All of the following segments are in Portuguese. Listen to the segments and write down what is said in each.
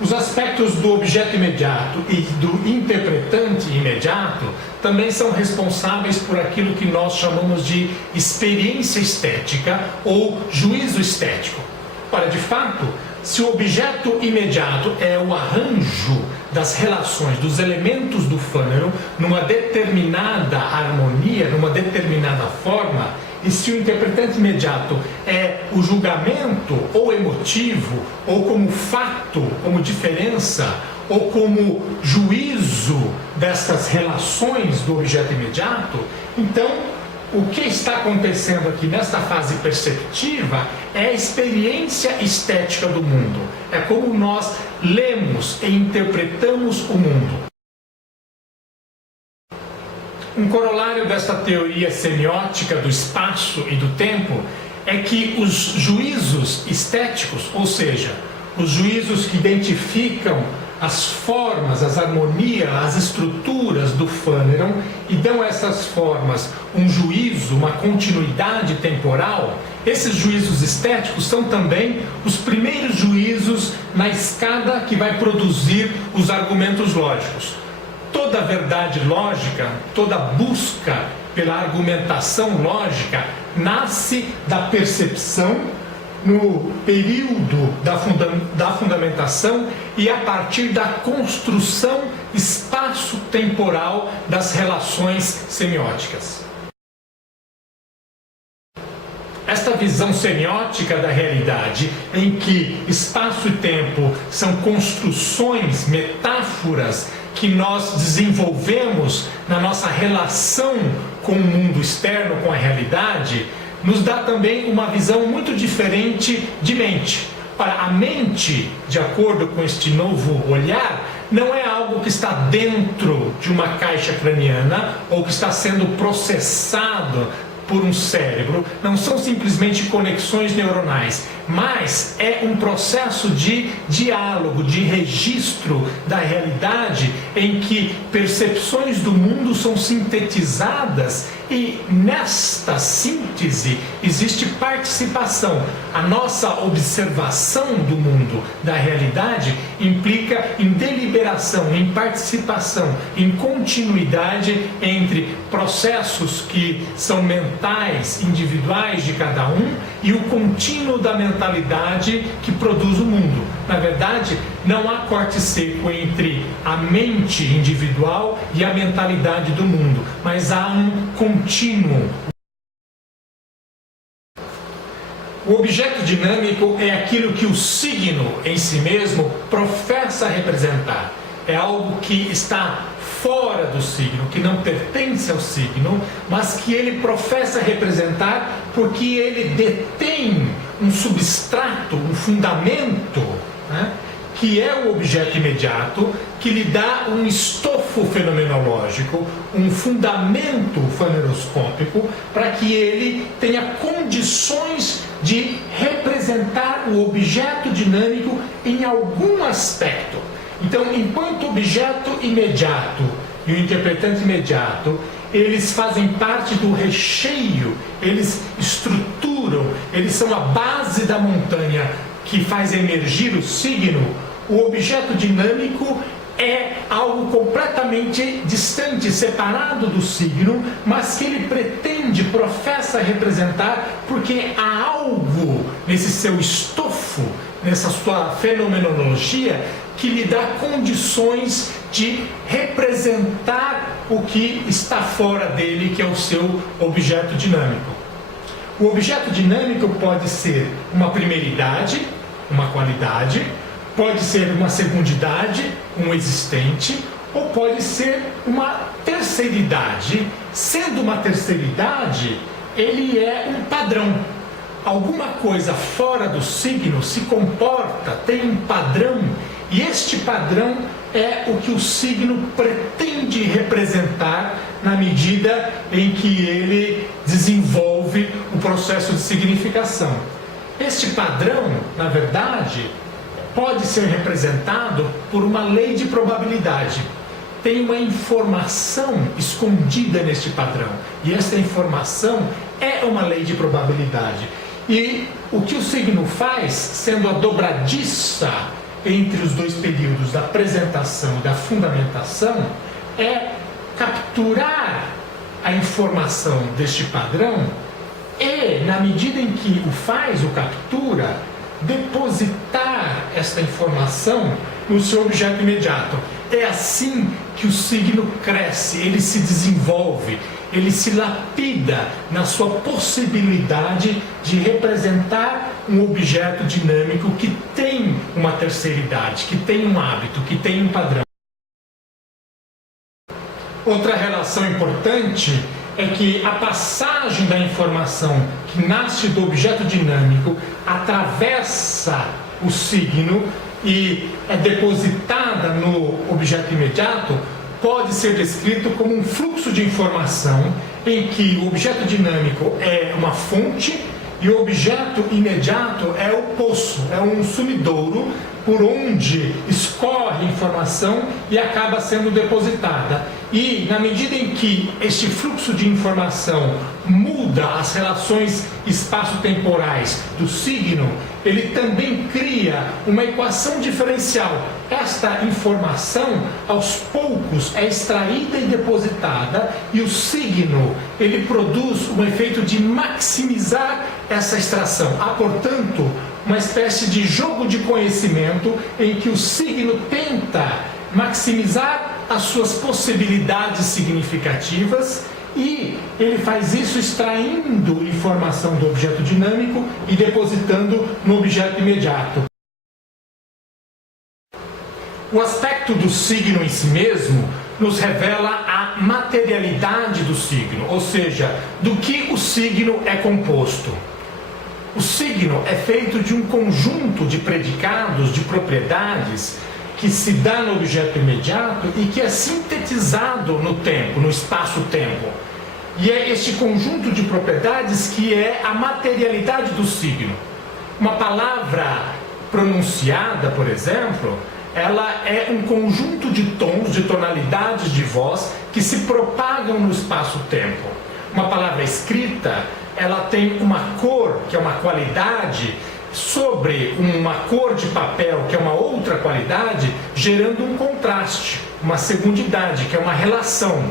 Os aspectos do objeto imediato e do interpretante imediato também são responsáveis por aquilo que nós chamamos de experiência estética ou juízo estético. Ora, de fato, se o objeto imediato é o arranjo das relações, dos elementos do fônero numa determinada harmonia, numa determinada forma, e se o interpretante imediato é o julgamento ou emotivo, ou como fato, como diferença, ou como juízo dessas relações do objeto imediato, então o que está acontecendo aqui nesta fase perceptiva é a experiência estética do mundo. É como nós lemos e interpretamos o mundo. Um corolário desta teoria semiótica do espaço e do tempo é que os juízos estéticos, ou seja, os juízos que identificam as formas, as harmonias, as estruturas do fônero e dão a essas formas um juízo, uma continuidade temporal, esses juízos estéticos são também os primeiros juízos na escada que vai produzir os argumentos lógicos. Toda verdade lógica, toda busca pela argumentação lógica nasce da percepção no período da fundamentação e a partir da construção espaço-temporal das relações semióticas. Esta visão semiótica da realidade, em que espaço e tempo são construções, metáforas que nós desenvolvemos na nossa relação com o mundo externo, com a realidade, nos dá também uma visão muito diferente de mente. Ora, a mente, de acordo com este novo olhar, não é algo que está dentro de uma caixa craniana ou que está sendo processado por um cérebro, não são simplesmente conexões neuronais, mas é um processo de diálogo, de registro da realidade em que percepções do mundo são sintetizadas e nesta síntese existe participação. A nossa observação do mundo, da realidade, implica em deliberação, em participação, em continuidade entre processos que são mentais, individuais de cada um e o contínuo da mentalidade que produz o mundo. Na verdade, não há corte seco entre a mente individual e a mentalidade do mundo, mas há um contínuo. O objeto dinâmico é aquilo que o signo em si mesmo professa representar. É algo que está fora do signo, que não pertence ao signo, mas que ele professa representar porque ele detém um substrato, um fundamento, né, que é o objeto imediato, que lhe dá um estofo fenomenológico, um fundamento faneroscópico, para que ele tenha condições de representar o objeto dinâmico em algum aspecto. Então, enquanto objeto imediato e o interpretante imediato, eles fazem parte do recheio, eles estruturam, eles são a base da montanha que faz emergir o signo, o objeto dinâmico é algo completamente distante, separado do signo, mas que ele pretende, professa representar, porque há algo nesse seu estofo, nessa sua fenomenologia, que lhe dá condições de representar o que está fora dele, que é o seu objeto dinâmico. O objeto dinâmico pode ser uma primeiridade, uma qualidade, pode ser uma segundidade, um existente, ou pode ser uma terceiridade. Sendo uma terceiridade, ele é um padrão. Alguma coisa fora do signo se comporta, tem um padrão, e este padrão é o que o signo pretende representar na medida em que ele desenvolve o processo de significação. Este padrão, na verdade, pode ser representado por uma lei de probabilidade. Tem uma informação escondida neste padrão, e essa informação é uma lei de probabilidade. E o que o signo faz, sendo a dobradiça entre os dois períodos da apresentação e da fundamentação é capturar a informação deste padrão e, na medida em que o captura, depositar esta informação no seu objeto imediato. É assim que o signo cresce, ele se desenvolve, ele se lapida na sua possibilidade de representar um objeto dinâmico que tem uma terceiridade, que tem um hábito, que tem um padrão. Outra relação importante é que a passagem da informação que nasce do objeto dinâmico atravessa o signo e é depositada no objeto imediato pode ser descrito como um fluxo de informação em que o objeto dinâmico é uma fonte e o objeto imediato é o poço, é um sumidouro por onde escorre informação e acaba sendo depositada. E na medida em que este fluxo de informação muda as relações espaço-temporais do signo, ele também cria uma equação diferencial. Esta informação, aos poucos, é extraída e depositada, e o signo, ele produz um efeito de maximizar essa extração. Há, portanto, uma espécie de jogo de conhecimento em que o signo tenta maximizar as suas possibilidades significativas e ele faz isso extraindo informação do objeto dinâmico e depositando no objeto imediato. O aspecto do signo em si mesmo nos revela a materialidade do signo, ou seja, do que o signo é composto. O signo é feito de um conjunto de predicados, de propriedades, que se dá no objeto imediato e que é sintetizado no tempo, no espaço-tempo. E é este conjunto de propriedades que é a materialidade do signo. Uma palavra pronunciada, por exemplo, ela é um conjunto de tons, de tonalidades de voz que se propagam no espaço-tempo. Uma palavra escrita, ela tem uma cor, que é uma qualidade, sobre uma cor de papel, que é uma outra qualidade, gerando um contraste, uma segundidade, que é uma relação.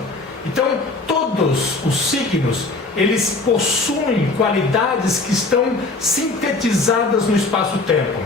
Então, todos os signos, eles possuem qualidades que estão sintetizadas no espaço-tempo.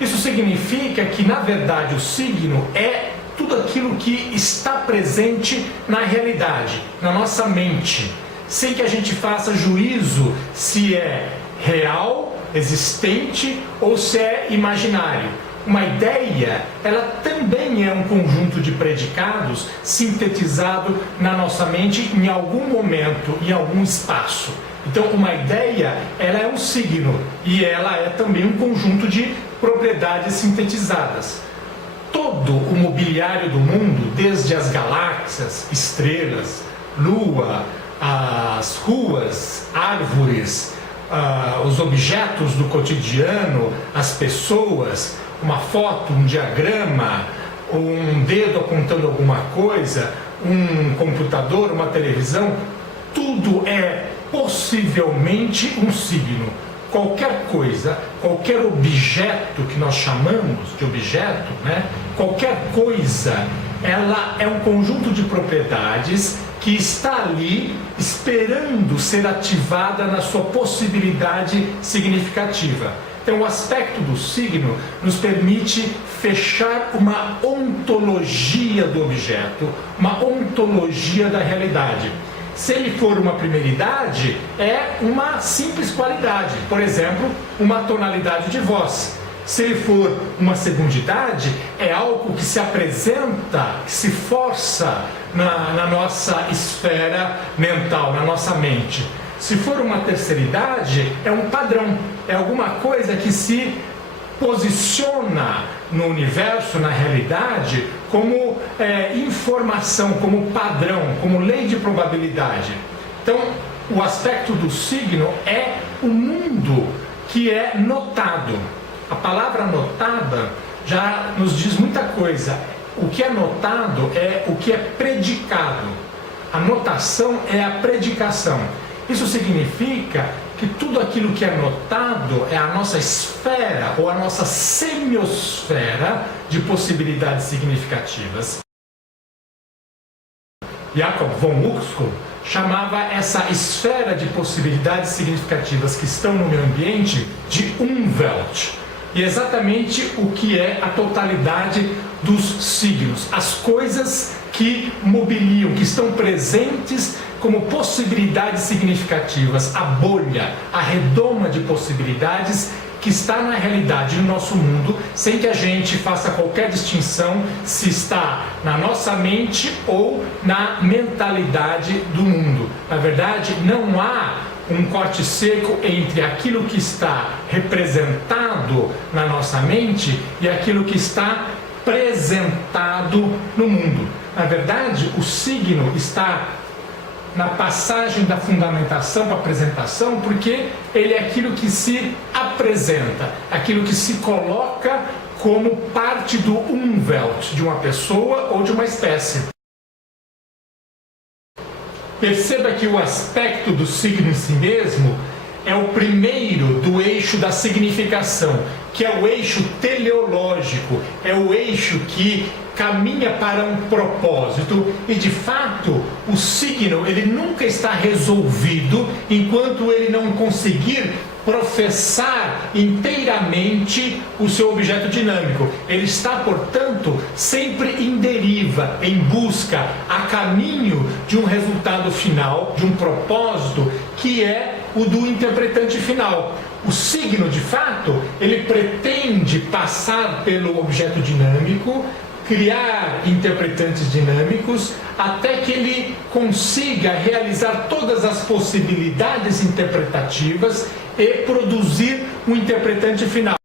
Isso significa que, na verdade, o signo é tudo aquilo que está presente na realidade, na nossa mente, sem que a gente faça juízo se é real, existente ou se é imaginário. Uma ideia, ela também é um conjunto de predicados sintetizado na nossa mente em algum momento, em algum espaço. Então, uma ideia, ela é um signo e ela é também um conjunto de propriedades sintetizadas. Todo o mobiliário do mundo, desde as galáxias, estrelas, lua, as ruas, árvores, os objetos do cotidiano, as pessoas, uma foto, um diagrama, um dedo apontando alguma coisa, um computador, uma televisão, tudo é possivelmente um signo. Qualquer coisa, qualquer objeto que nós chamamos de objeto, qualquer coisa, ela é um conjunto de propriedades que está ali esperando ser ativada na sua possibilidade significativa. Então, o aspecto do signo nos permite fechar uma ontologia do objeto, uma ontologia da realidade. Se ele for uma primeiridade, é uma simples qualidade, por exemplo, uma tonalidade de voz. Se ele for uma segundidade, é algo que se apresenta, que se força na nossa esfera mental, na nossa mente. Se for uma terceiridade, é um padrão, é alguma coisa que se posiciona no universo, na realidade, como informação, como padrão, como lei de probabilidade. Então, o aspecto do signo é o mundo que é notado. A palavra notada já nos diz muita coisa. O que é notado é o que é predicado. A notação é a predicação. Isso significa que tudo aquilo que é notado é a nossa esfera ou a nossa semiosfera de possibilidades significativas. Jakob von Uxküll chamava essa esfera de possibilidades significativas que estão no meio ambiente de Umwelt. E é exatamente o que é a totalidade dos signos, as coisas que mobiliam, que estão presentes como possibilidades significativas, a bolha, a redoma de possibilidades que está na realidade no nosso mundo, sem que a gente faça qualquer distinção se está na nossa mente ou na mentalidade do mundo. Na verdade, não há um corte seco entre aquilo que está representado na nossa mente e aquilo que está apresentado no mundo. Na verdade, o signo está na passagem da fundamentação para a apresentação, porque ele é aquilo que se apresenta, aquilo que se coloca como parte do Umwelt de uma pessoa ou de uma espécie. Perceba que o aspecto do signo em si mesmo é o primeiro do eixo da significação, que é o eixo teleológico, é o eixo que caminha para um propósito e, de fato, o signo ele nunca está resolvido enquanto ele não conseguir professar inteiramente o seu objeto dinâmico. Ele está, portanto, sempre em deriva, em busca, a caminho de um resultado final, de um propósito que é o do interpretante final. O signo, de fato, ele pretende passar pelo objeto dinâmico, criar interpretantes dinâmicos, até que ele consiga realizar todas as possibilidades interpretativas e produzir um interpretante final.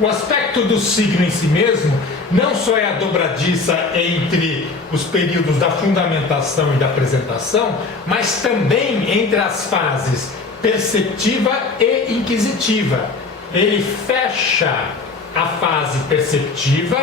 O aspecto do signo em si mesmo não só é a dobradiça entre os períodos da fundamentação e da apresentação, mas também entre as fases perceptiva e inquisitiva. Ele fecha a fase perceptiva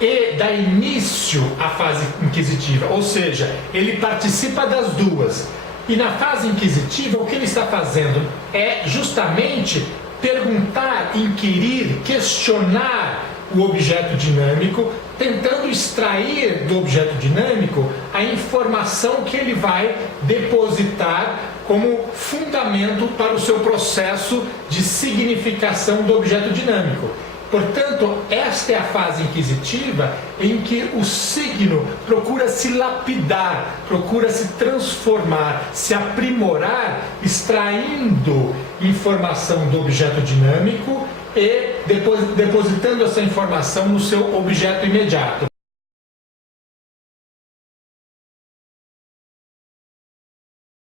e dá início à fase inquisitiva, ou seja, ele participa das duas. E na fase inquisitiva, o que ele está fazendo é justamente perguntar, inquirir, questionar o objeto dinâmico, tentando extrair do objeto dinâmico a informação que ele vai depositar como fundamento para o seu processo de significação do objeto dinâmico. Portanto, esta é a fase inquisitiva em que o signo procura se lapidar, procura se transformar, se aprimorar, extraindo informação do objeto dinâmico e depositando essa informação no seu objeto imediato.